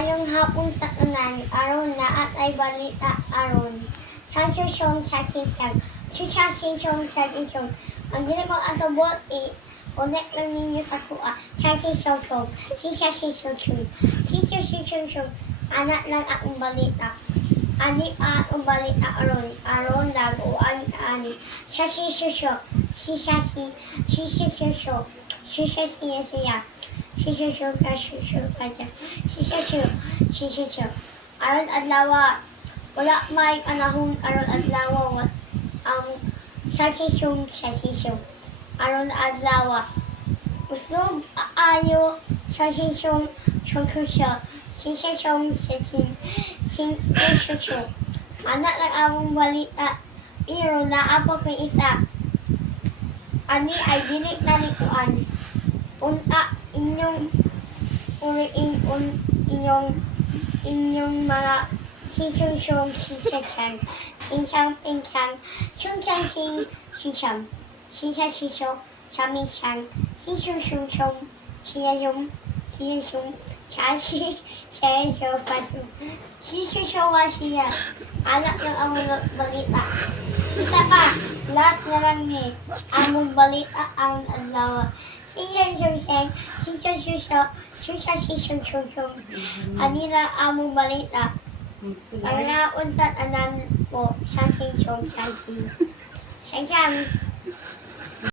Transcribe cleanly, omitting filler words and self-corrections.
Ngayong hapong tatanan, aron na at ay balita aron. Sa susyong sa sisang, susasisong sa sisong. Ang hindi ko asabot connect lang ninyo sa kuha. Sa sisong, sisasisong, sisasisong. Anak lang akong balita. Ani akong balita aron lang o ani. Sa sisong, sisasisong, sisasisong. Sisyo. Aron adlaw, wala may panahon aron adlaw ang sa sisyo. Aron adlaw, usog ayo sa sisyo. Sisyo. Anak lang akong balita, pero naapo ko isa. Ani ay dili na likuan. Unta inyong mga sisang pinsang sisang sisang samisang sisang siyayong siya anak ng among balita. Isa pa, last na lang ni among balita ang adlaw. Sisang anila among balita. Ang nauntat anan po sa sisang